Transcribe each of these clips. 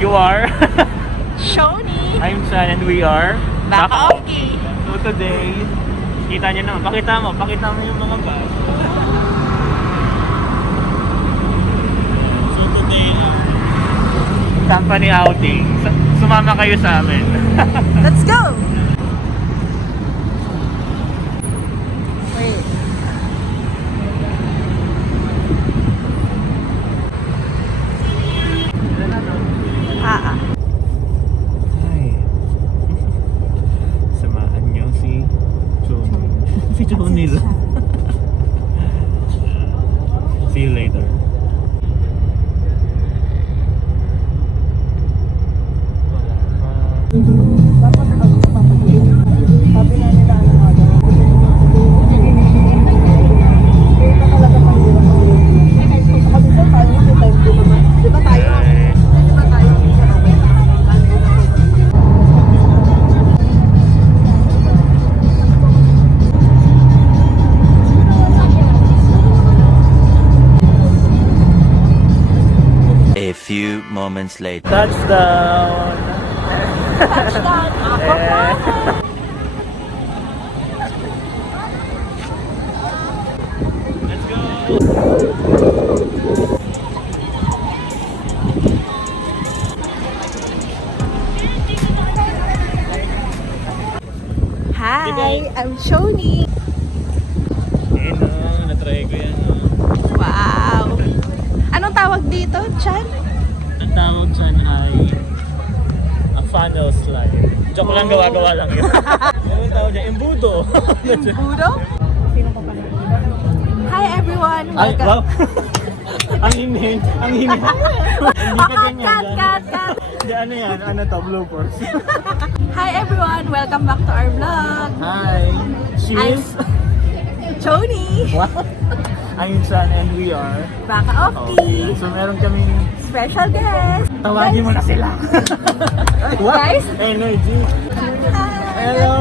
You are? Shoni! I'm Chan and we are Baka-Oki! So today, kita nyo naman, pakita mo yung mga bus. So today, company outing. Sumama kayo sa amin. Let's go! Wait. Hi. Samahan nyo si Choni. Si Choni lang. See you later. A few moments later. Touchdown! Touchdown! Yeah. Let's go! Hi! I'm Shoni! Ayun o, natry ko yan. Wow! Anong tawag dito, Chan? Ang tawag dyan ay a funnel slide. Joke lang, gawa-gawa lang yun. Ano tawag dyan? Embudo. Budo? Hi everyone! Ay, Welcome! wow. Ang init. Ang init. Hindi ka ganyan. Cut! Hindi, ano yan? Ano to? Bloopers. Hi everyone! Welcome back to our vlog! Hi. She's... Shoni! Wow. I'm Chan and we are... Baka-Oki! So meron kaming... Special guest! Tawagin mo na sila. Wow. Guys. Energy. Hi! Hello.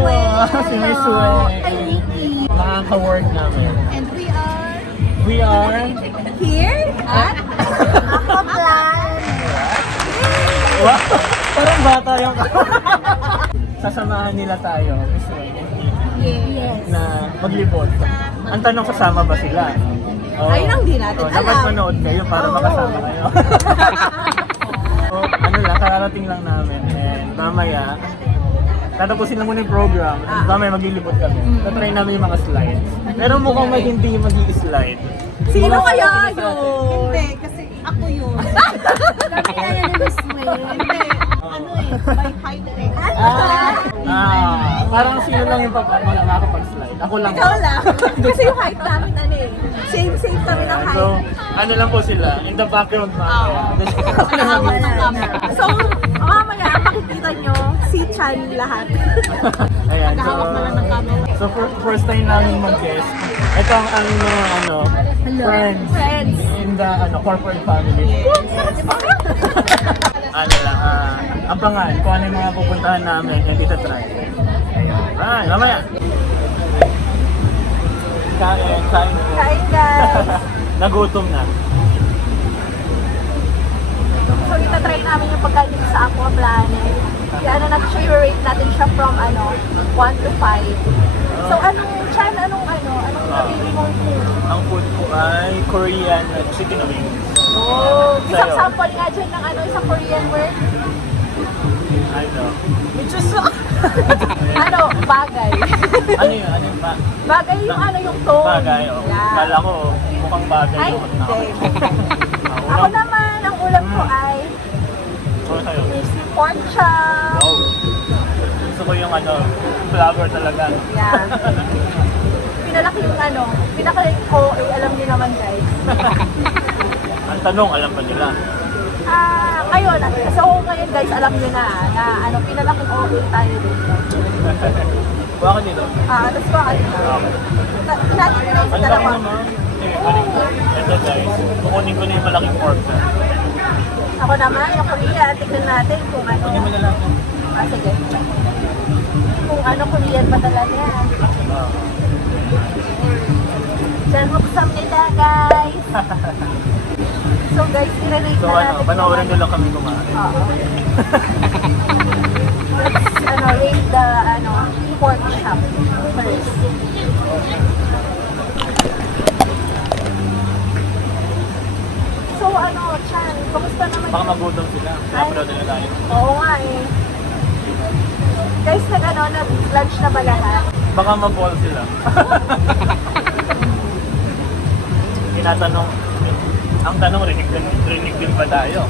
Si Miss Wei. Hi, Nikki! Nakaka-work namin. And we are... We are... Here at Aquaplan! Wow! Parang bata yung... Sasamahan nila tayo, Miss Wei and Nikki, Yes! na maglibot. Ang tanong, kasama ba sila? Oh. Ayun ang di natin alam. Dapat manood kayo para Oo. makasama kayo. Ano lang, kararating lang namin. And mamaya, tatapusin lang muna yung program. And mamaya maglilibot kami. Tatry namin yung mga slides. Pero mukhang may hindi mag-i-slide. Sino kaya Sabi sa atin. yun? Hindi, kasi ako yun. Kaya na Miss May. Hindi, ano eh, by height eh. Parang sino lang yung makakapag-slide? Ako lang. Ikaw lang. Kasi yung height namin ano eh. Same kami ng height. So, ano lang po sila, in the background mamaya. Nakahawak ng camera. So, mamaya makikita nyo si Chan lahat. Ayan, Nakahawak na lang ng camera. So, first time namin mag-guest. Ito ang mga friends in the corporate family. Ano lang, abangan kung ano yung mga pupuntahan namin and itatry. Ayun, mamaya. Kain po. Kain guys. Nagutom na. So, itatry namin yung pagkain dito sa Aquaplanet. Ano natin siya, rate natin siya from 1 to 5. So, anong napili mong food? Ang food ko ay Korean chicken wings. Oh, isang Sa'yo? sample nga dyan ng isang Korean word. Ano? Bagay. Ano yun? Ano yung Bagay yung tone. bagay? Oh. Yeah. Kala ko mukhang bagay Ay, yung hindi. Ako naman, ang ulam welcome! Wow. Gusto ko yung ano, flower talaga. Yan. Pinalaki yung ano, pinalaki ko, alam niyo naman guys. Ang tanong, alam ba nila? Ngayon, so ngayon guys, alam niyo na ano, pinalaki ko tayo dito. Bakit dito? Tapos ba kanina? Natin nila yung Ang laki dalawa. naman. Sige, balik ko. Ito guys, kukunin ko na yung malaking pork. Ako naman, yung Korea, tignan natin kung ano. Kunin mo na lang. Sige. Kung ano, Korean ba talaga yan. Diyan buksan nila guys. So guys, i-rate So na ano, natin. panoorin nyo lang kami kumain. Oo. Let's rate the pork chop first. So Chan, kamusta naman? Baka magutom sila. Pinapanood nila tayo. Oo nga eh. Guys, nag-lunch na ba lahat? Baka mag-call sila. Tinatanong, ang tanong, rinig din ba tayo?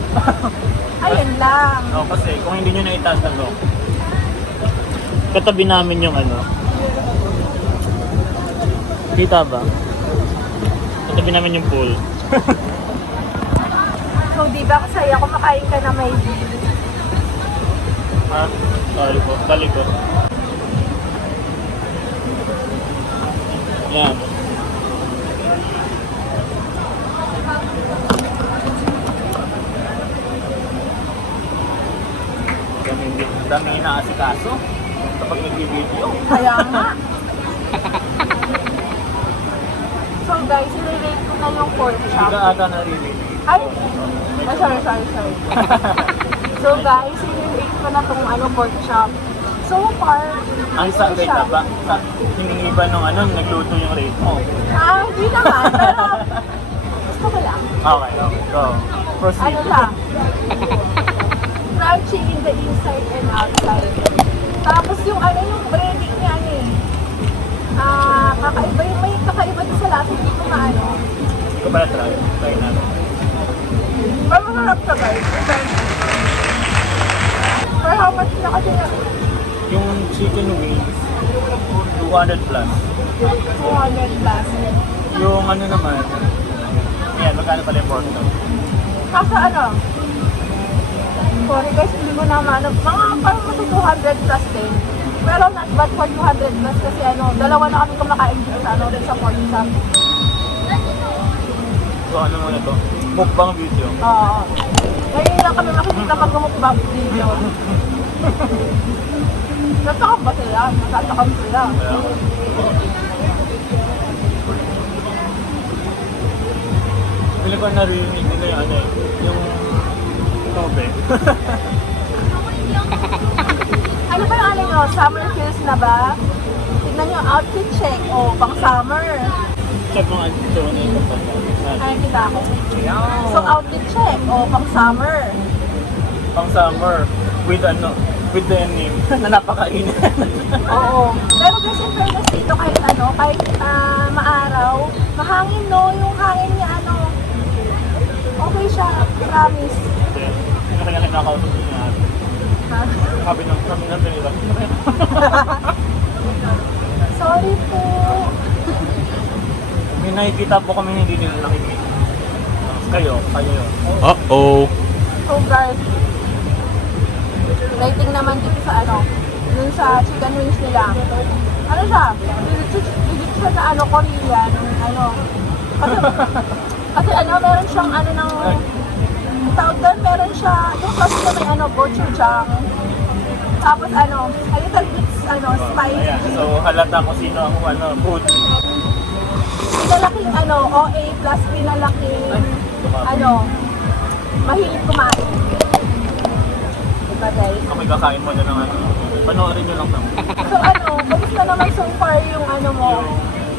Ayun lang. O, kasi kung hindi nyo na itatanong, katabi namin yung ano. Kita ba? Katabi namin yung pool. So, di ba kasaya kumakain ka na may Ha? Sorry po, balik ko. Yan. Dami inaasikaso kapag nag-video. Kaya nga. So guys, i-rate ko na yung pork Hindi chop. ka ata naririnig. Ay! Sorry. So guys, i-rate ko na tong pork chop. So far, Ang sa rate na ba? Hiningi ba nung nagluto yung rate mo? Hindi naman, pero gusto ko lang. Okay, go. Proceed. Ano siya? Crunchy in the inside and outside. Tapos yung yung breading niya kakaiba yung may kakaiba din sa lasa. Hindi ko maano. Ito pala try. Try natin. Pero masarap siya guys. Pero how much na kasi Yung chicken wings, 200 plus. 200 plus. Yung ano naman, yan, magkano pala yung pork chop? Kaso sorry guys, hindi ko naman mga parang mas 200 plus din. Pero not bad for 200 plus kasi dalawa na kami kumakain dito sa rin sa pork chop. So ano muna to? Mukbang video. Oo. Ngayon lang kami makikita mag-mukbang video. Natakam ba sila? Natatakam sila. Kaya, pili ko narinig nila yung yung tobe. Ano ba yung nyo? Summer feels na ba? Tignan nyo, outfit check. Pang summer. Check mo ang ito na yung Ay, kita ako. So, outfit check. Pang summer. pang summer with with the name na napakainit. Oo. Pero kasi fairness dito kahit kahit maaraw, mahangin yung hangin niya okay siya, promise. Hindi ka kaya nakakausap din niya. Ha? Sabi ng pinila. Sorry po. May nakikita po kami hindi nila nakikita. Kayo. Uh-oh. So guys, rating naman dito sa dun sa chicken wings nila. Ano siya? Digit siya na Korean, kasi meron siyang ng tawag doon, meron siya, yung sauce na may gochujang. Tapos a little bit spicy. Ayan, so halata ko sino ang food. Pinalaking OA plus pinalaking mahilig kumain. Diba guys? Kami kakain mo na ng panoorin nyo lang naman. So kamusta naman so far yung mo,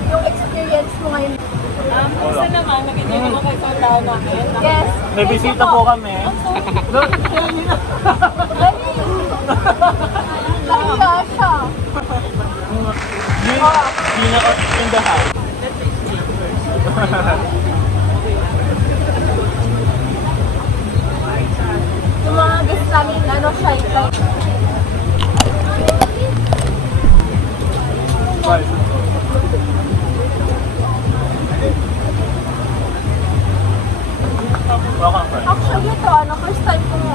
yung experience mo ngayon? Wala. naman, nakita naman kayo sa tao namin. Yes. May bisita po kami. Kaya siya. Gina in the house. Yung mga guests namin, siya, like, Welcome, friend. Actually, ito, first time kong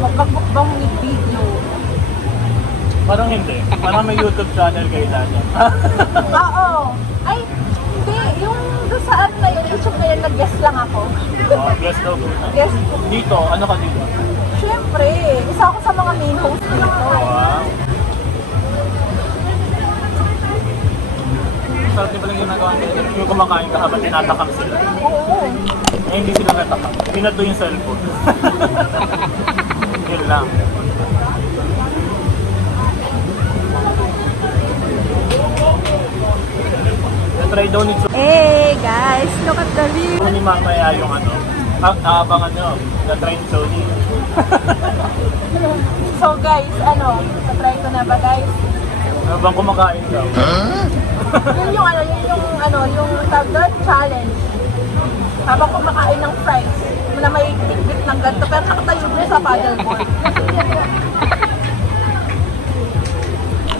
magkakbukbang with video. Parang hindi. Parang may YouTube channel kayo dati. Oo. Ay, hindi. Yung doon sa ano na yun, YouTube na yun, nag-guest lang ako. Guess daw po. Guest. Dito, ano ka dito? Siyempre, isa ako sa mga main host dito. Wow. Sarap din palang ginagawa nila. Yung kumakain ka habang tinatakam sila. Oo. Eh, hindi sila natakam. Pinato yung cellphone. Yun lang. Try daw ni Chong. Hey guys, look at the view. Ni mamaya yung abangan nyo. Na-try ni Sony. So guys, try ko na ba guys? Habang kumakain daw. Yun yung tag challenge. Habang kumakain ng fries, na may tikbit ng ganito, pero nakatayo doon sa paddleboard.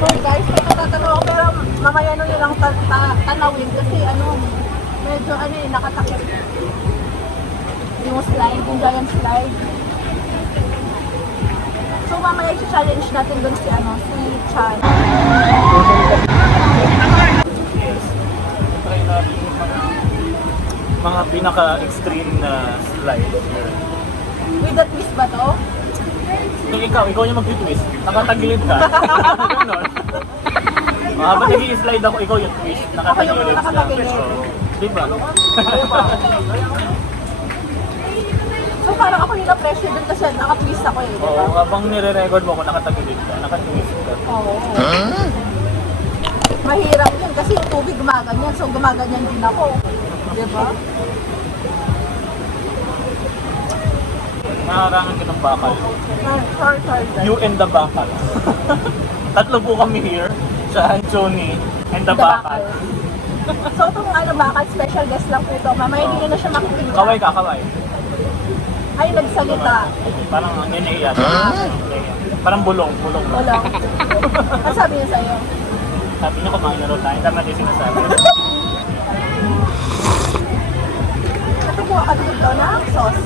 So guys, may tatanong ako, pero mamaya nyo nilang tanawin kasi medyo nakatakip. Yung slide, yung giant slide. So mamaya i-challenge natin doon si Chan. Yes. Try natin yung mga pinaka-extreme na slide here. With the twist ba to? Kung ikaw yung mag-twist. Nakatagilid ka. Ganon. Habang nag-i-slide ako, ikaw yung twist. Nakatagilid Ako yung nakatagilid. So, diba? So parang ako yung na-pressure doon kasi naka-twist ako eh. Oo, habang nire-record mo ako, nakatagilid ka. Nakatwist ka. Oo. Mahirap yun kasi yung tubig gumaganyan. So gumaganyan din ako. Diba? Nakarangan ka ng bakal. Sorry. You and the bakal. Tatlo po kami here. Siya, Johnny, and the bakal. So itong bakal, special guest lang po ito. Mamaya hindi nyo na siya makikita. Kaway ka, kaway. Ay, nagsalita. Parang niniiyan. Parang bulong lang. Wala. Ano sabi niya sa'yo? Sabi niya kumain na rin tayo. Tama din sinasabi. Ito po, katulog daw na sauce.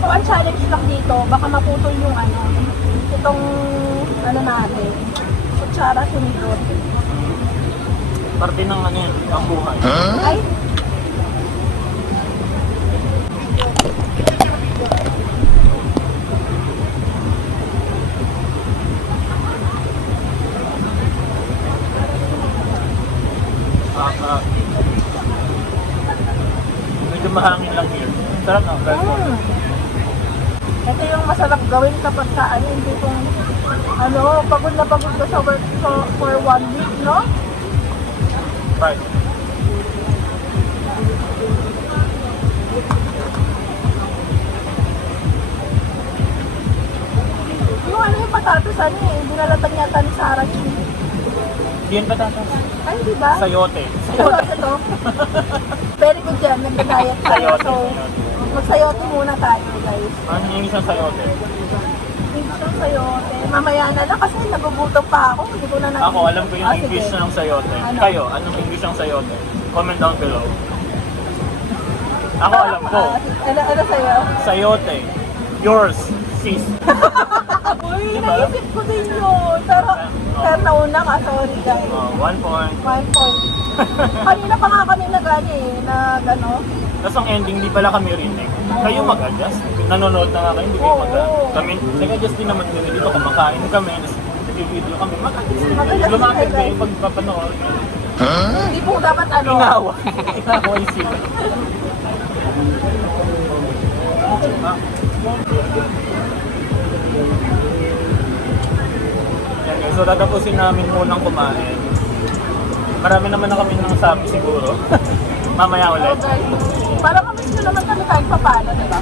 So, ang challenge lang dito, baka maputol yung itong natin, kutsara sinidot. Parte ng yan, ang buhay. Ay! Medyo mahangin lang here. Sarap na, guys. Ito yung masarap gawin kapag hindi kung pagod na pagod ka sa work for 1 week, no? Right. Yung patatas, dinalatag yata ni Sarah G. Diyan patatas. Ay, di ba? Sayote. Sayote to. Very good yan, nagda-diet tayo. Sayote. So, magsayote muna tayo, guys. Ano yung isang sayote? English ng sayote. Mamaya na lang kasi nagugutom pa ako. Hindi ko na Ako, alam ko yung English sige. ng sayote. Ano? Kayo, anong English ng sayote? Comment down below. Ako alam ko. Ano sa'yo? Sayote. Yours, sis. Uy, Diba? naisip ko din yun. Pero nauna ka, sorry guys. 1 point. 1 point. Kanina pa nga kami Tapos ang ending, di pala kami rinig. Kayo mag-adjust. Nanonood na nga kayo, hindi kayo Oo. Kami, nag-adjust din naman kami dito. Kumakain kami, nag-video kami. Mag-adjust Lumapit din kayo kayo. pagpapanood. Hindi po dapat Inaway sila. Yan, so tatapusin namin munang kumain. Marami naman na kami nang sabi siguro. Mamaya ulit. Okay. Parang kami nyo naman kami kahit pa paano, diba?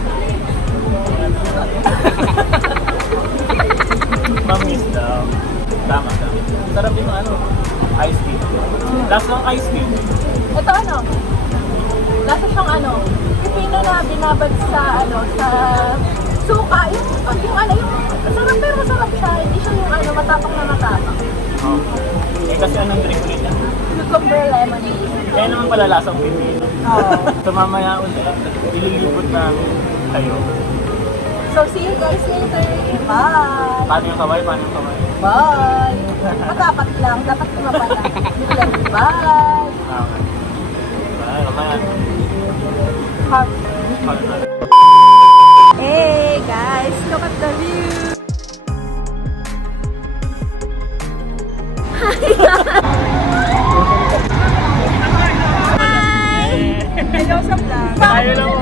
Mamiss daw. Tama. Sarap yung iced tea. Last ng iced tea. Ito nasa siyang pipino na binabad sa sa suka. Yung sarap pero masarap siya. Hindi siya yung matapang na matapang. Oh. Eh kasi anong drink ulit yan? cucumber lemonade. Kaya naman pala lasang Pilipino. Oo. So mamaya ulit, ililipot namin kayo. So, see you guys later. Bye! Paano yung kamay? Paano yung kamay? Bye! Dapat lang. Dapat kumapala. Bye! Okay. Bye, mamaya. Heart. Bye. Hey guys, look at the view. Hello sa vlog. Tayo lang